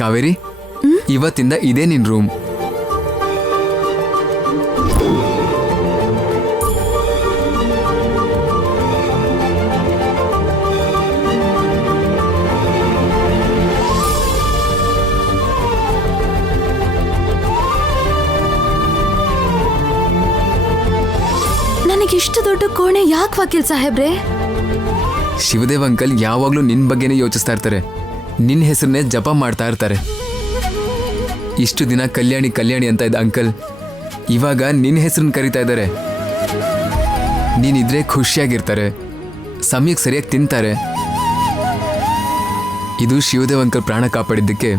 ಕಾವೇರಿ, ಇವತ್ತಿಂದ ಇದೇ ನಿನ್ ರೂಮ್. ನನಗಿಷ್ಟು ದೊಡ್ಡ ಕೋಣೆ ಯಾಕೆ ವಕೀಲ್ ಸಾಹೇಬ್ರೆ? ಶಿವದೇವ್ ಅಂಕಲ್ ಯಾವಾಗ್ಲೂ ನಿನ್ ಬಗ್ಗೆನೇ ಯೋಚಿಸ್ತಾ ಇರ್ತಾರೆ, ನಿನ್ ಹೆಸರನ್ನೇ ಜಪ ಮಾಡ್ತಾ ಇರ್ತಾರೆ. ಇಷ್ಟು ದಿನ ಕಲ್ಯಾಣಿ ಕಲ್ಯಾಣಿ ಅಂತ ಇದ್ದ ಅಂಕಲ್ ಇವಾಗ ನಿನ್ ಹೆಸರನ್ನ ಕರೀತಾ ಇದ್ದಾರೆ. ನೀನಿದ್ರೆ ಖುಷಿಯಾಗಿರ್ತಾರೆ, ಸಮಯಕ್ಕೆ ಸರಿಯಾಗಿ ತಿಂತಾರೆ. ಇದು ಶಿವದೇವ್ ಅಂಕಲ್ ಪ್ರಾಣ ಕಾಪಾಡಿದ್ದಕ್ಕೆ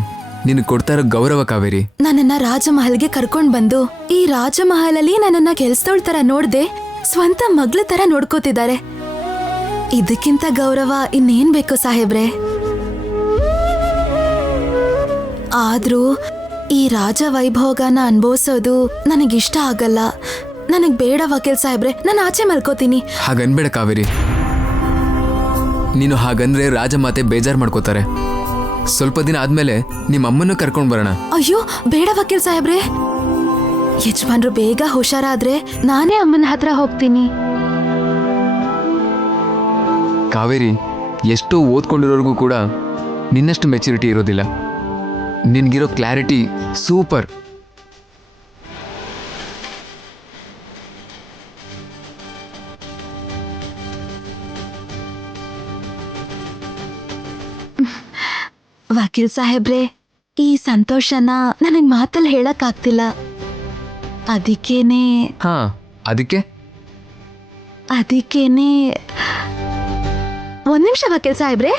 ನೀನು ಕೊಡ್ತಾ ಇರೋ ಗೌರವ ಕಾವೇರಿ. ನನ್ನನ್ನ ರಾಜಮಹಲ್ಗೆ ಕರ್ಕೊಂಡ್ ಬಂದು ಈ ರಾಜಮಹಲಲ್ಲಿ ನನ್ನನ್ನ ಕೆಲ್ಸದೋಳ್ ತರ ನೋಡ್ದೆ ಸ್ವಂತ ಮಗ್ಳ ತರ ನೋಡ್ಕೋತಿದ್ದಾರೆ. ಇದಕ್ಕಿಂತ ಗೌರವ ಇನ್ನೇನ್ ಬೇಕು ಸಾಹೇಬ್ರೆ? ಆದ್ರೂ ಈ ರಾಜ ವೈಭೋಗನ ಅನ್ಭವಿಸೋದು ನನಗಿಷ್ಟ ಆಗಲ್ಲ. ನನಗ್ ಬೇಡ ವಕೀಲ್ ಸಾಹೇಬ್ರೆ, ನಾನು ಆಚೆ ಮಲ್ಕೋತೀನಿ. ಹಾಗನ್ಬೇಡ ಕಾವೇರಿ, ನೀನು ಹಾಗಂದ್ರೆ ರಾಜಮಾತೆ ಬೇಜಾರ್ ಮಾಡ್ಕೋತಾರೆ. ಸ್ವಲ್ಪ ದಿನ ಆದ್ಮೇಲೆ ನಿಮ್ಮ ಅಮ್ಮನ್ನು ಕರ್ಕೊಂಡ್ ಬರೋಣ. ಅಯ್ಯೋ ಬೇಡ ವಕೀಲ್ ಸಾಹೇಬ್ರೆ, ಯಜಮಾನ್ರು ಬೇಗ ಹುಷಾರಾದ್ರೆ ನಾನೇ ಅಮ್ಮನ ಹತ್ರ ಹೋಗ್ತೀನಿ. ಕಾವೇರಿ, ಎಷ್ಟೋ ಓದ್ಕೊಂಡಿರೋರ್ಗೂ ಕೂಡ ನಿನ್ನಷ್ಟು ಮೆಚುರಿಟಿ ಇರೋದಿಲ್ಲ. ನಿನ್ಗಿರೋ ಕ್ಲಾರಿಟಿ ಸೂಪರ್. ವಕೀಲ್ ಸಾಹೇಬ್ರೆ, ಈ ಸಂತೋಷನ ನನಗ್ ಮಾತಲ್ಲಿ ಹೇಳಕ್ ಆಗ್ತಿಲ್ಲ. ಅದಕ್ಕೇನೆ ಹಾ, ಅದಕ್ಕೇನೆ ಒಂದ್ ನಿಮಿಷ ವಕೀಲ್ ಸಾಹೇಬ್ರೆ.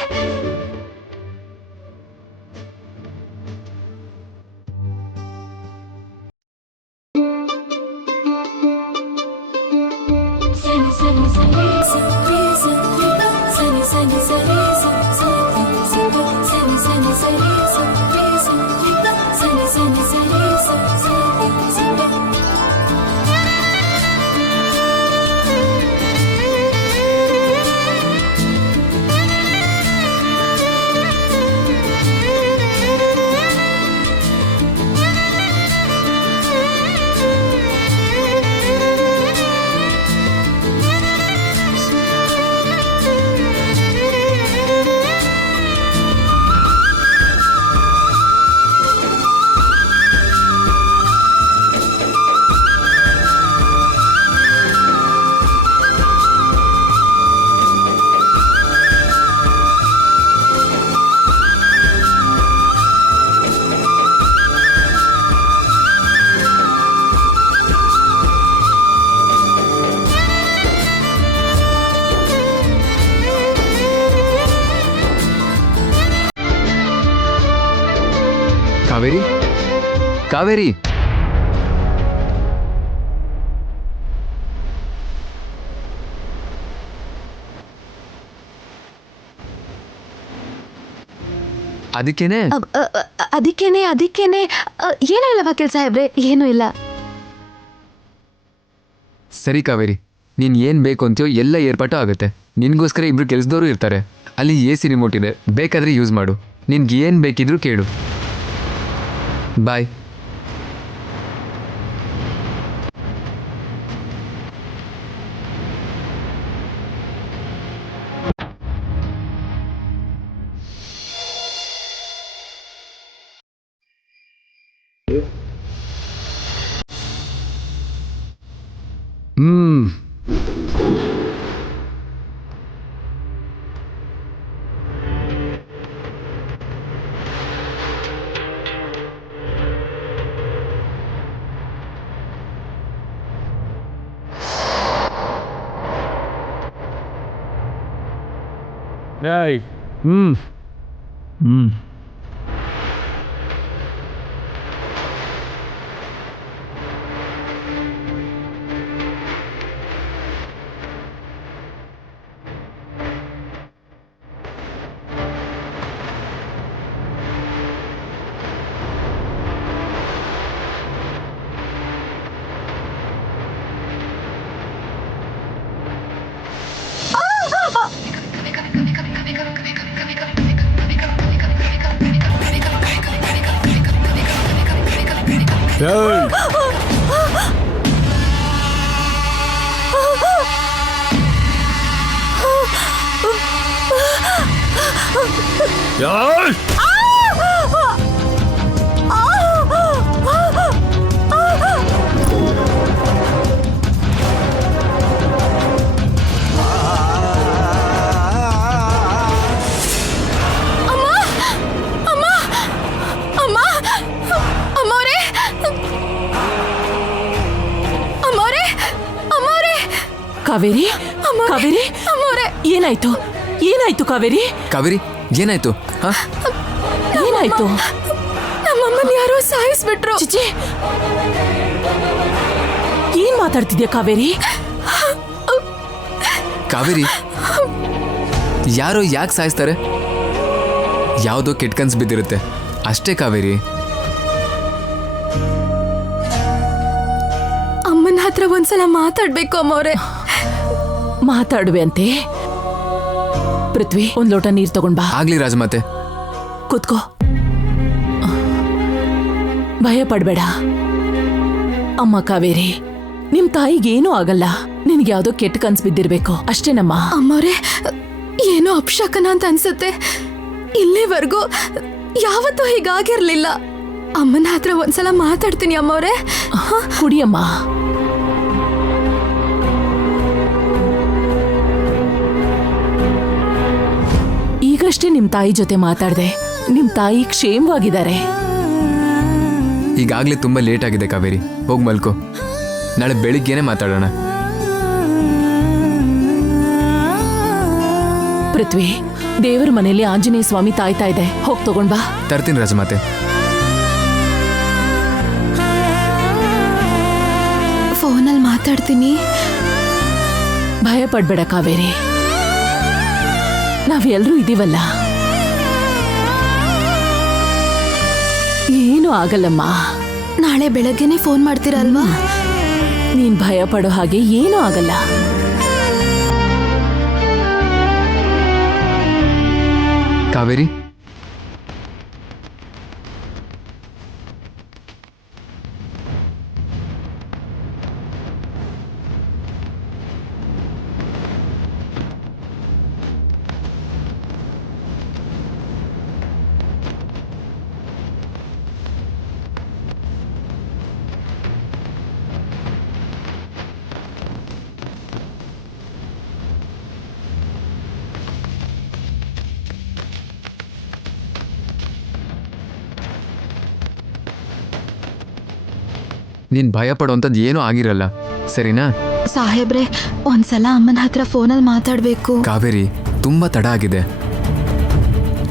ಕಾವೇರಿ, ಕಾವೇರಿ, ಅದಕ್ಕೇನೆ ಏನೂ ಇಲ್ಲ ವಕೀಲ್ ಸಾಹೇಬ್ರೆ, ಏನೂ ಇಲ್ಲ. ಸರಿ ಕಾವೇರಿ, ನೀನ್ ಏನ್ ಬೇಕು ಅಂತೀಯೋ ಎಲ್ಲ ಏರ್ಪಾಟು ಆಗುತ್ತೆ. ನಿನ್ಗೋಸ್ಕರ ಇಬ್ರು ಕೆಲಸದವರು ಇರ್ತಾರೆ. ಅಲ್ಲಿ AC ರಿಮೋಟ್ ಇದೆ, ಬೇಕಾದ್ರೆ ಯೂಸ್ ಮಾಡು. ನಿನ್ಗೆ ಏನ್ ಬೇಕಿದ್ರು ಕೇಳು. ಬಾಯ್. ಏಯ್! ಏಯ್! ಅಮ್ಮ ಅಮ್ಮೋರೆ ಅಮ್ಮೋರೆ ಅಮ್ಮೋರೆ ಕಾವೇರಿ ಕಾವೇರಿ ಅಮ್ಮೋರೆ ಏನಾಯ್ತು ಏನಾಯ್ತು ಕಾವೇರಿ ಕಾವೇರಿ ಏನಾಯ್ತು ಹಾ ಏನಾಯ್ತು ನಮ್ಮಮ್ಮನ ಯಾರೋ ಸಾಯಿಸ್ಬಿಟ್ರು. ಚಿಚಿ ಏನ್ ಮಾತಾಡ್ತಿದ್ಯಾ ಕಾವೇರಿ ಕಾವೇರಿ ಯಾರೋ ಯಾಕೆ ಸಾಯಿಸ್ತಾರೆ? ಯಾವುದೋ ಕೆಟ್ಟ ಕನ್ಸು ಬಿದ್ದಿರುತ್ತೆ ಅಷ್ಟೇ ಕಾವೇರಿ. ಅಮ್ಮನ ಹತ್ರ ಒಂದ್ಸಲ ಮಾತಾಡ್ಬೇಕು ಅಮ್ಮವ್ರೆ. ಮಾತಾಡುವೆ ಅಂತೆ ಪೃಥ್ವಿ ಒಂದ್ ಲೋಟ ನೀರ್ ತಗೊಂಡ್ ಬಾ. ಆಗ್ಲಿ ರಾಜಮಾತೆ. ಕೂತ್ಕೋ. ಭಯ ಪಡ್ಬೇಡ ಅಮ್ಮ ಕಾವೇರಿ, ನಿಮ್ ತಾಯಿಗೇನೂ ಆಗಲ್ಲ. ನಿನ್ಗೆ ಯಾವ್ದೋ ಕೆಟ್ಟ ಕನ್ಸ್ ಬಿದ್ದಿರ್ಬೇಕು ಅಷ್ಟೇನಮ್ಮ. ಅಮ್ಮವ್ರೆ ಏನೋ ಅಪಶಕನ ಅಂತ ಅನ್ಸುತ್ತೆ. ಇಲ್ಲಿವರೆಗೂ ಯಾವತ್ತೂ ಹೀಗಾಗಿರ್ಲಿಲ್ಲ. ಅಮ್ಮನ ಹತ್ರ ಒಂದ್ಸಲ ಮಾತಾಡ್ತೀನಿ ಅಮ್ಮವ್ರೆ. ಕುಡಿಯಮ್ಮ. ಈಗಷ್ಟೇ ನಿಮ್ ತಾಯಿ ಜೊತೆ ಮಾತಾಡ್ದೆ. ನಿಮ್ ತಾಯಿ ಕ್ಷೇಮವಾಗಿದ್ದಾರೆ. ಈಗಾಗಲೇ ತುಂಬ ಲೇಟ್ ಆಗಿದೆ ಕಾವೇರಿ, ಹೋಗಿ ಮಲ್ಕೋ. ನಾಳೆ ಬೆಳಿಗ್ಗೆನೆ ಮಾತಾಡೋಣ. ಪೃಥ್ವಿ, ದೇವರ ಮನೆಯಲ್ಲಿ ಆಂಜನೇಯ ಸ್ವಾಮಿ ತಾಯ್ತಾ ಇದೆ, ಹೋಗ್ ತಗೊಂಡ್ ಬಾ. ತರ್ತೀನಿ ರಾಜಮಾತೆ. ಫೋನಲ್ಲಿ ಮಾತಾಡ್ತೀನಿ. ಭಯ ಪಡ್ಬೇಡ ಕಾವೇರಿ, ನಾವೆಲ್ಲರೂ ಇದೀವಲ್ಲ. ಏನೂ ಆಗಲ್ಲಮ್ಮ. ನಾಳೆ ಬೆಳಗ್ಗೆನೆ ಫೋನ್ ಮಾಡ್ತೀರಲ್ವಾ? ನೀನ್ ಭಯ ಪಡೋ ಹಾಗೆ ಏನೂ ಆಗಲ್ಲ. ಕಾವೇರಿ, ನೀನ್ ಭಯ ಪಡೋಂಥದ್ದು ಏನೂ ಆಗಿರಲ್ಲ, ಸರಿನಾ? ಸಾಹೇಬ್ರೆ, ಒಂದ್ಸಲ ಅಮ್ಮನ ಹತ್ರ ಫೋನಲ್ಲಿ ಮಾತಾಡ್ಬೇಕು. ಕಾವೇರಿ, ತುಂಬ ತಡ ಆಗಿದೆ.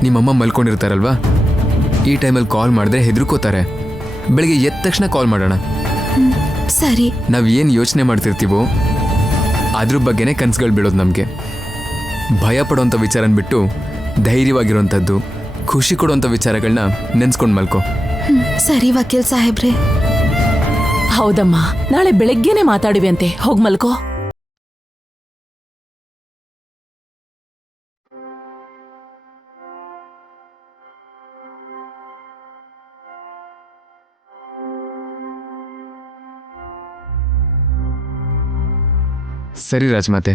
ನಿಮ್ಮಮ್ಮ ಮಲ್ಕೊಂಡಿರ್ತಾರಲ್ವಾ, ಈ ಟೈಮಲ್ಲಿ ಕಾಲ್ ಮಾಡಿದ್ರೆ ಹೆದರ್ಕೋತಾರೆ. ಬೆಳಿಗ್ಗೆ ಎದ್ದ ತಕ್ಷಣ ಕಾಲ್ ಮಾಡೋಣ. ಸರಿ. ನಾವು ಏನು ಯೋಚನೆ ಮಾಡ್ತಿರ್ತೀವೋ ಅದ್ರ ಬಗ್ಗೆನೇ ಕನಸುಗಳು ಬೀಳೋದು ನಮಗೆ. ಭಯ ಪಡೋಂಥ ವಿಚಾರನ ಬಿಟ್ಟು ಧೈರ್ಯವಾಗಿರೋಂಥದ್ದು, ಖುಷಿ ಕೊಡೋಂಥ ವಿಚಾರಗಳನ್ನ ನೆನ್ಸ್ಕೊಂಡು ಮಲ್ಕೋ. ಸರಿ ವಕೀಲ್ ಸಾಹೇಬ್ರೆ. ಹೌದಮ್ಮ, ನಾಳೆ ಬೆಳಗ್ಗೆನೆ ಮಾತಾಡುವೆ ಅಂತೆ, ಹೋಗ್ ಮಲ್ಕೋ. ಸರಿ ರಾಜಮಾತೆ.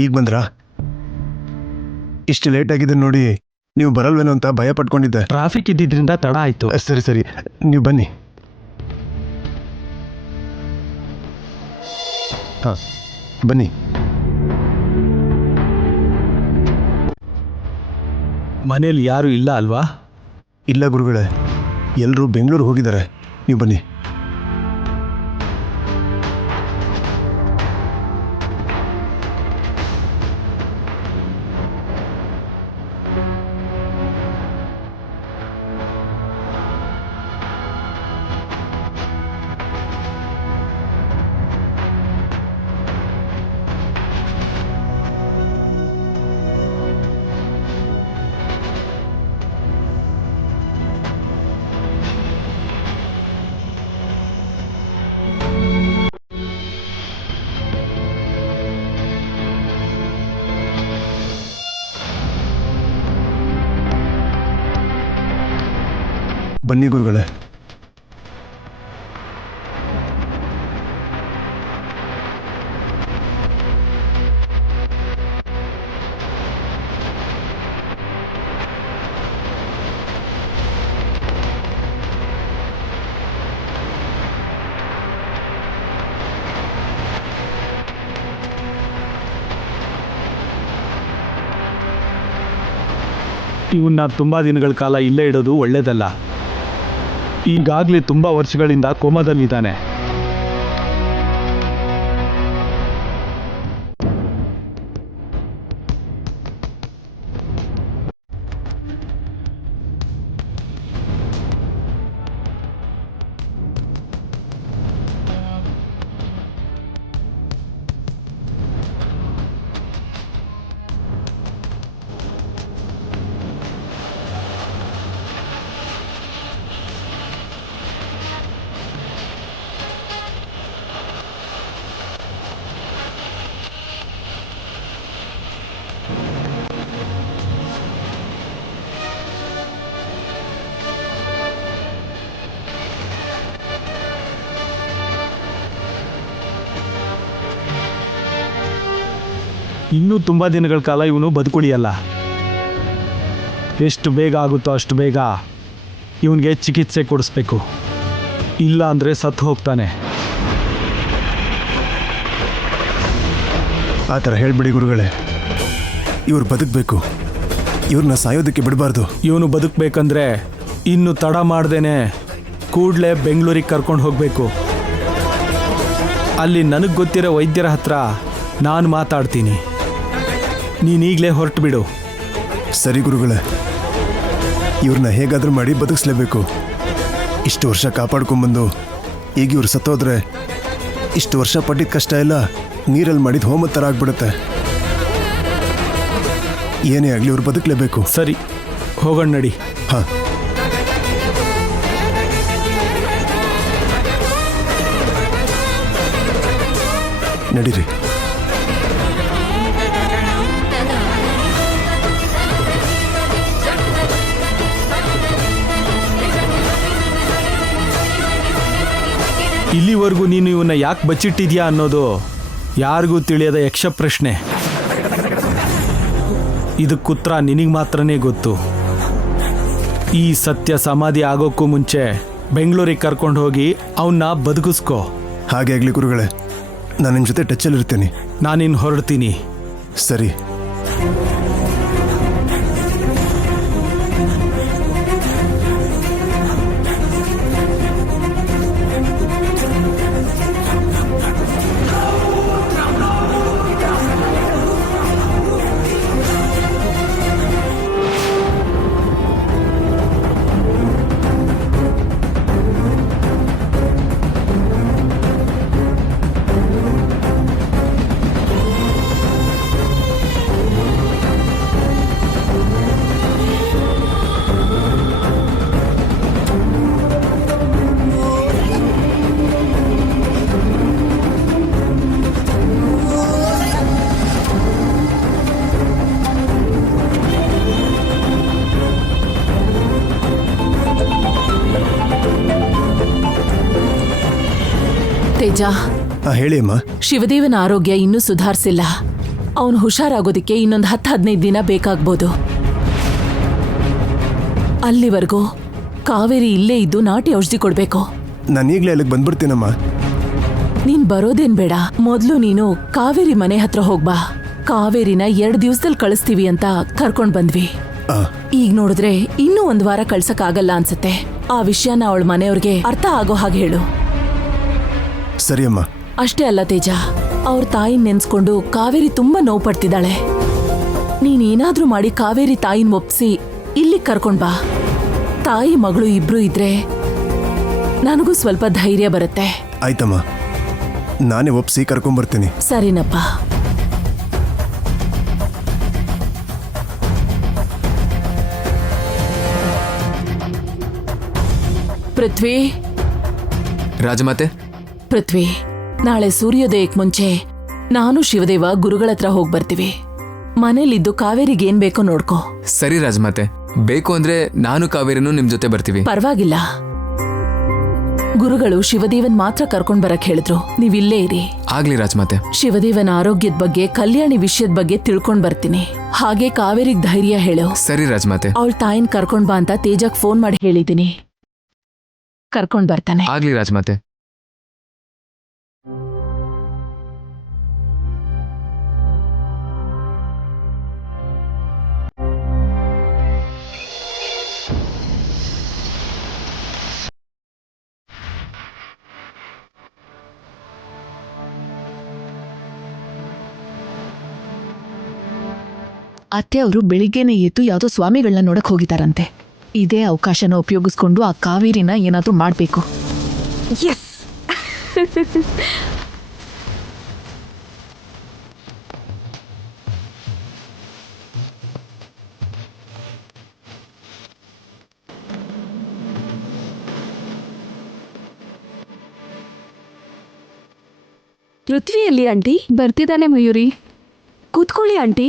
ಈಗ ಬಂದ್ರಾ? ಇಷ್ಟು ಲೇಟ್ ಆಗಿದೆ ನೋಡಿ. ನೀವು ಬರಲ್ವೇನೋ ಅಂತ ಭಯ ಪಟ್ಕೊಂಡಿದ್ದೆ. ಟ್ರಾಫಿಕ್ ಇದ್ದಿದ್ರಿಂದ ತಡ ಆಯ್ತು. ಸರಿ ಸರಿ, ನೀವು ಬನ್ನಿ. ಹಾಂ ಬನ್ನಿ. ಮನೇಲಿ ಯಾರು ಇಲ್ಲ ಅಲ್ವಾ? ಇಲ್ಲ ಗುರುಗಳೇ, ಎಲ್ಲರೂ ಬೆಂಗಳೂರು ಹೋಗಿದ್ದಾರೆ. ನೀವು ಬನ್ನಿ. ಬನ್ನಿ ಗುರುಗಳೇ. ಇವನ್ನ ತುಂಬ ದಿನಗಳ ಕಾಲ ಇಲ್ಲೇ ಇಡೋದು ಒಳ್ಳೇದಲ್ಲ. ಈಗಾಗಲೇ ತುಂಬ ವರ್ಷಗಳಿಂದ ಕೋಮಾದಲ್ಲಿದ್ದಾನೆ. ಇನ್ನೂ ತುಂಬ ದಿನಗಳ ಕಾಲ ಇವನು ಬದುಕುಳಿಯಲ್ಲ. ಎಷ್ಟು ಬೇಗ ಆಗುತ್ತೋ ಅಷ್ಟು ಬೇಗ ಇವನಿಗೆ ಚಿಕಿತ್ಸೆ ಕೊಡಿಸ್ಬೇಕು. ಇಲ್ಲ ಅಂದರೆ ಸತ್ತು ಹೋಗ್ತಾನೆ. ಆ ಥರ ಹೇಳ್ಬಿಡಿ ಗುರುಗಳೇ. ಇವ್ರು ಬದುಕಬೇಕು, ಇವ್ರನ್ನ ಸಾಯೋದಕ್ಕೆ ಬಿಡಬಾರ್ದು. ಇವನು ಬದುಕಬೇಕಂದ್ರೆ ಇನ್ನು ತಡ ಮಾಡ್ದೇನೆ ಕೂಡಲೇ ಬೆಂಗಳೂರಿಗೆ ಕರ್ಕೊಂಡು ಹೋಗಬೇಕು. ಅಲ್ಲಿ ನನಗೆ ಗೊತ್ತಿರೋ ವೈದ್ಯರ ಹತ್ರ ನಾನು ಮಾತಾಡ್ತೀನಿ. ನೀನೀಗಲೇ ಹೊರಟು ಬಿಡು. ಸರಿ ಗುರುಗಳೇ, ಇವ್ರನ್ನ ಹೇಗಾದರೂ ಮಾಡಿ ಬದುಕಿಸ್ಲೇಬೇಕು. ಇಷ್ಟು ವರ್ಷ ಕಾಪಾಡ್ಕೊಂಬಂದು ಈಗ ಇವ್ರು ಸತ್ತೋದ್ರೆ ಇಷ್ಟು ವರ್ಷ ಪಟ್ಟಿದ ಕಷ್ಟ ಎಲ್ಲ ನೀರಲ್ಲಿ ಮಾಡಿದ ಹೋಮದ ಥರ ಆಗ್ಬಿಡುತ್ತೆ. ಏನೇ ಆಗಲಿ ಇವ್ರು ಬದುಕಲೇಬೇಕು. ಸರಿ, ಹೋಗೋಣ ನಡಿ. ಹಾಂ, ನಡೀರಿ. ಇಲ್ಲಿವರೆಗೂ ನೀನು ಇವನ್ನ ಯಾಕೆ ಬಚ್ಚಿಟ್ಟಿದ್ಯಾ ಅನ್ನೋದು ಯಾರಿಗೂ ತಿಳಿಯದ ಯಕ್ಷ ಪ್ರಶ್ನೆ. ಇದಕ್ಕುತ್ತರ ನಿನಗೆ ಮಾತ್ರನೇ ಗೊತ್ತು. ಈ ಸತ್ಯ ಸಮಾಧಿ ಆಗೋಕ್ಕೂ ಮುಂಚೆ ಬೆಂಗಳೂರಿಗೆ ಕರ್ಕೊಂಡು ಹೋಗಿ ಅವನ್ನ ಬದುಕಿಸ್ಕೋ. ಹಾಗೆ ಆಗಲಿ ಗುರುಗಳೇ, ನಾನು ನಿಮ್ಮ ಜೊತೆ ಟಚ್ಚಲ್ಲಿರ್ತೀನಿ. ನಾನಿನ್ನು ಹೊರಡ್ತೀನಿ. ಸರಿ. ತೇಜ, ಹೇಳಿ ಅಮ್ಮ. ಶಿವದೇವನ ಆರೋಗ್ಯ ಇನ್ನೂ ಸುಧಾರಿಸಿಲ್ಲ. ಅವನು ಹುಷಾರಾಗೋದಿಕ್ಕೆ ಇನ್ನೊಂದು 10-15 ದಿನ ಬೇಕಾಗ್ಬೋದು. ಅಲ್ಲಿವರೆಗೂ ಕಾವೇರಿ ಇಲ್ಲೇ ಇದ್ದು ನಾಟಿ ಔಷಧಿ ಕೊಡ್ಬೇಕು. ನಾನು ಈಗಲೇ ಅಲ್ಲಿಗೆ ಬಂದ್ಬಿಡ್ತೀನಮ್ಮ. ನೀನ್ ಬರೋದೇನ್ ಬೇಡ, ಮೊದ್ಲು ನೀನು ಕಾವೇರಿ ಮನೆ ಹತ್ರ ಹೋಗ್ಬಾ. ಕಾವೇರಿನ 2 ದಿವಸದಲ್ಲಿ ಕಳಿಸ್ತೀವಿ ಅಂತ ಕರ್ಕೊಂಡ್ ಬಂದ್ವಿ. ಈಗ ನೋಡಿದ್ರೆ ಇನ್ನೂ 1 ವಾರ ಕಳ್ಸಕ್ಕಾಗಲ್ಲ ಅನ್ಸುತ್ತೆ. ಆ ವಿಷಯನ ಅವಳ ಮನೆಯವ್ರಿಗೆ ಅರ್ಥ ಆಗೋ ಹಾಗೆ ಹೇಳು. ಸರಿ ಅಮ್ಮ. ಅಷ್ಟೇ ಅಲ್ಲ ತೇಜ, ಅವ್ರ ತಾಯಿನ ನೆನ್ಸ್ಕೊಂಡು ಕಾವೇರಿ ತುಂಬಾ ನೋವು ಪಡ್ತಿದ್ದಾಳೆ. ನೀನೇನಾದ್ರೂ ಮಾಡಿ ಕಾವೇರಿ ತಾಯಿನ ಒಪ್ಸಿ ಇಲ್ಲಿಗೆ ಕರ್ಕೊಂಡ್ ಬಾ. ತಾಯಿ ಮಗಳು ಇಬ್ರು ಇದ್ರೆ ನನಗೂ ಸ್ವಲ್ಪ ಧೈರ್ಯ ಬರುತ್ತೆ. ಆಯ್ತಮ್ಮ, ನಾನೇ ಒಪ್ಸಿ ಕರ್ಕೊಂಡ್ಬರ್ತೀನಿ. ಸರಿನಪ್ಪ. ಪೃಥ್ವಿ. ರಾಜಮಾತೆ. ಪೃಥ್ವಿ, ನಾಳೆ ಸೂರ್ಯೋದಯಕ್ಕೆ ಮುಂಚೆ ನಾನು ಶಿವದೇವ ಗುರುಗಳ ಹತ್ರ ಹೋಗಿ ಬರ್ತೀವಿ. ಮನೇಲಿದ್ದು ಕಾವೇರಿಗೆ ಏನ್ ಬೇಕೋ ನೋಡ್ಕೋ. ಸರಿ ರಾಜಮಾತೆ. ಬೇಕು ಅಂದ್ರೆ ನಾನು ಕಾವೇರಿನೂ ನಿಮ್ ಜೊತೆ ಬರ್ತೀವಿ. ಪರವಾಗಿಲ್ಲ. ಗುರುಗಳು ಶಿವದೇವನ್ ಮಾತ್ರ ಕರ್ಕೊಂಡ್ ಬರಕ್ ಹೇಳಿದ್ರು. ನೀವಿಲ್ಲೇ ಇರಿ. ಆಗ್ಲಿ ರಾಜಮಾತೆ. ಶಿವದೇವನ ಆರೋಗ್ಯದ ಬಗ್ಗೆ, ಕಲ್ಯಾಣಿ ವಿಷಯದ ಬಗ್ಗೆ ತಿಳ್ಕೊಂಡ್ ಬರ್ತೀನಿ. ಹಾಗೆ ಕಾವೇರಿಗ್ ಧೈರ್ಯ ಹೇಳು. ಸರಿ ರಾಜಮಾತೆ. ಅವಳ ತಾಯಿನ್ ಕರ್ಕೊಂಡ್ ಬಾ ಅಂತ ತೇಜಕ್ ಫೋನ್ ಮಾಡಿ ಹೇಳಿದೀನಿ. ಕರ್ಕೊಂಡ್ ಬರ್ತಾನೆ. ಆಗ್ಲಿ ರಾಜಮಾತೆ. ಅತ್ತೆ ಅವರು ಬೆಳಿಗ್ಗೆನೆ ಎದ್ದು ಯಾವುದೋ ಸ್ವಾಮಿಗಳನ್ನ ನೋಡಕ್ ಹೋಗಿದಾರಂತೆ. ಇದೇ ಅವಕಾಶನ ಉಪಯೋಗಿಸ್ಕೊಂಡು ಆ ಕಾವೇರಿನ ಏನಾದ್ರೂ ಮಾಡ್ಬೇಕು. ಪೃಥ್ವಿಯಲ್ಲಿ ಆಂಟಿ ಬರ್ತಿದ್ದಾನೆ ಮಯೂರಿ. ಕೂತ್ಕೊಳ್ಳಿ ಆಂಟಿ.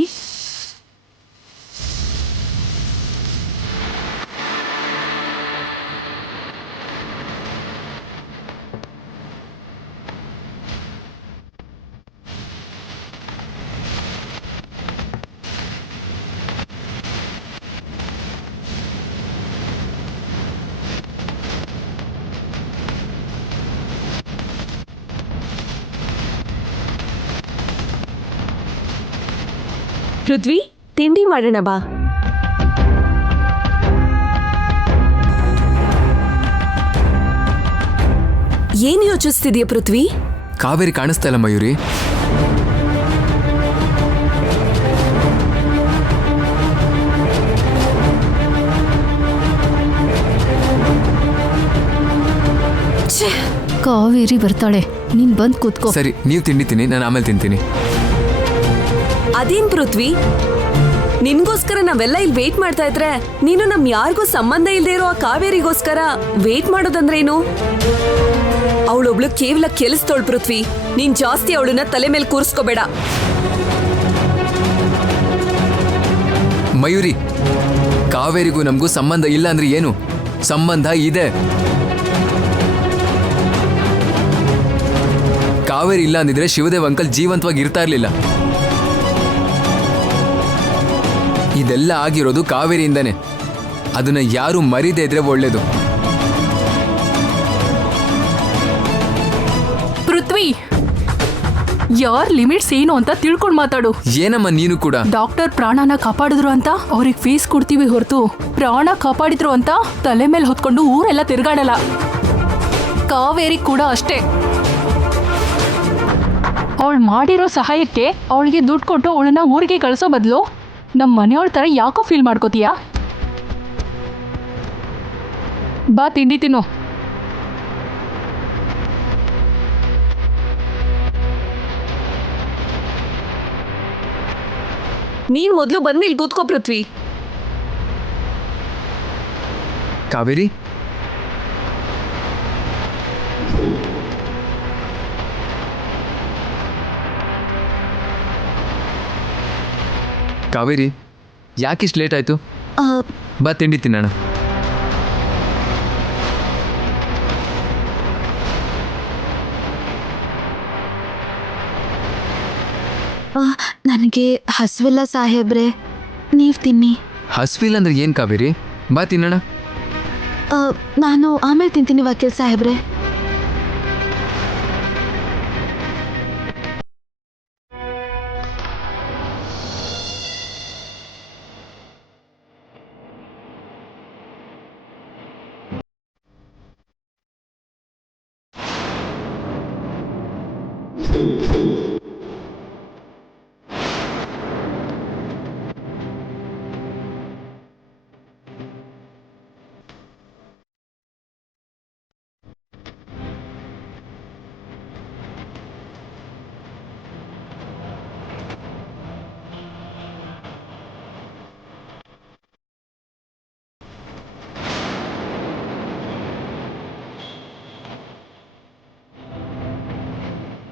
ಪೃಥ್ವಿ, ತಿಂಡಿ ಮಾಡೋಣ ಬಾ. ಏನ್ ಯೋಚಿಸ್ತಿದ್ಯಾ ಪೃಥ್ವಿ? ಕಾವೇರಿ ಕಾಣಿಸ್ತಾ ಇಲ್ಲ ಮಯೂರಿ. ಕಾವೇರಿ ಬರ್ತಾಳೆ, ನೀನ್ ಬಂದ್ ಕೂತ್ಕೋ. ಸರಿ, ನೀವು ತಿಂಡಿ ತಿನ್ನಿ, ನಾನು ಆಮೇಲೆ ತಿಂತೀನಿ. ಅದೇನ್ ಪೃಥ್ವಿ, ನಿನ್ಗೋಸ್ಕರ ನಾವೆಲ್ಲ ಇಲ್ಲಿ ವೇಟ್ ಮಾಡ್ತಾ ಇದ್ರೆ ನೀನು ನಮ್ ಯಾರಿಗೂ ಸಂಬಂಧ ಇಲ್ದೇ ಇರೋ ಆ ಕಾವೇರಿಗೋಸ್ಕರ ವೇಟ್ ಮಾಡೋದಂದ್ರೇನು? ಅವಳೊಬ್ಳು ಕೇವಲ ಕೆಲಸದೋಳ್ ಪೃಥ್ವಿ. ನೀನ್ ಜಾಸ್ತಿ ಅವಳನ್ನ ತಲೆ ಮೇಲೆ ಕೂರಿಸ್ಕೋಬೇಡ. ಮಯೂರಿ, ಕಾವೇರಿಗೂ ನಮಗೂ ಸಂಬಂಧ ಇಲ್ಲ ಅಂದ್ರೆ ಏನು? ಸಂಬಂಧ ಇದೆ. ಕಾವೇರಿ ಇಲ್ಲ ಅಂದಿದ್ರೆ ಶಿವದೇವ್ ಅಂಕಲ್ ಜೀವಂತವಾಗಿ ಇರ್ತಾ ಇರ್ಲಿಲ್ಲ. ಇದೆಲ್ಲ ಆಗಿರೋದು ಕಾವೇರಿಯಿಂದಾನೆ. ಅದನ್ನ ಯಾರು ಮರೀದೇ ಇದ್ರೆ ಒಳ್ಳೇದು. ಪೃಥ್ವಿ, ಯಾರ್ ಲಿಮಿಟ್ಸ್ ಏನು ಅಂತ ತಿಳ್ಕೊಂಡ್ ಮಾತಾಡು. ಏನಮ್ಮ ನೀನು ಕೂಡ? ಡಾಕ್ಟರ್ ಪ್ರಾಣನ ಕಾಪಾಡಿದ್ರು ಅಂತ ಅವ್ರಿಗೆ ಫೀಸ್ ಕೊಡ್ತೀವಿ ಹೊರತು ಪ್ರಾಣ ಕಾಪಾಡಿದ್ರು ಅಂತ ತಲೆ ಮೇಲೆ ಹೊತ್ಕೊಂಡು ಊರೆಲ್ಲ ತಿರ್ಗಾಡಲ್ಲ. ಕಾವೇರಿ ಕೂಡ ಅಷ್ಟೇ. ಅವಳು ಮಾಡಿರೋ ಸಹಾಯಕ್ಕೆ ಅವಳಿಗೆ ದುಡ್ಡು ಕೊಟ್ಟು ಅವಳನ್ನ ಊರಿಗೆ ಕಳಿಸೋ ಬದಲು ನಮ್ಮ ಮನೆಯವಳ ಥರ ಯಾಕೋ ಫೀಲ್ ಮಾಡ್ಕೋತೀಯಾ? ಬಾ ತಿಂಡಿ ತಿನ್ನು. ನೀನ್ ಮೊದ್ಲು ಬಂದು ಇಲ್ಲಿ ಕೂತ್ಕೋ ಪೃಥ್ವಿ. ಕಾವೇರಿ, ಕಾವೇರಿ, ಯಾಕಿಷ್ಟು ಲೇಟ್ ಆಯ್ತು? ಬಾ ತಿಂಡಿ ತಿನ್ನೋಣ. ನನಗೆ ಹಸುವಿಲ್ಲ ಸಾಹೇಬ್ರೆ, ನೀವು ತಿನ್ನಿ. ಹಸ್ವಿಲ್ ಅಂದ್ರೆ ಏನು ಕಾವೇರಿ? ಬಾ ತಿನ್ನೋಣ. ನಾನು ಆಮೇಲೆ ತಿಂತೀನಿ ವಕೀಲ್ ಸಾಹೇಬ್ರೆ.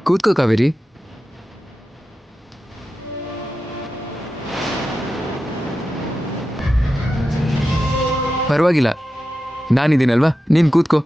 ಕೂತ್ಕೋ ಕಾವೇರಿ. ಪರವಾಗಿಲ್ಲ, ನಾನಿದ್ದೀನಲ್ವಾ, ನೀನು ಕೂತ್ಕೋ.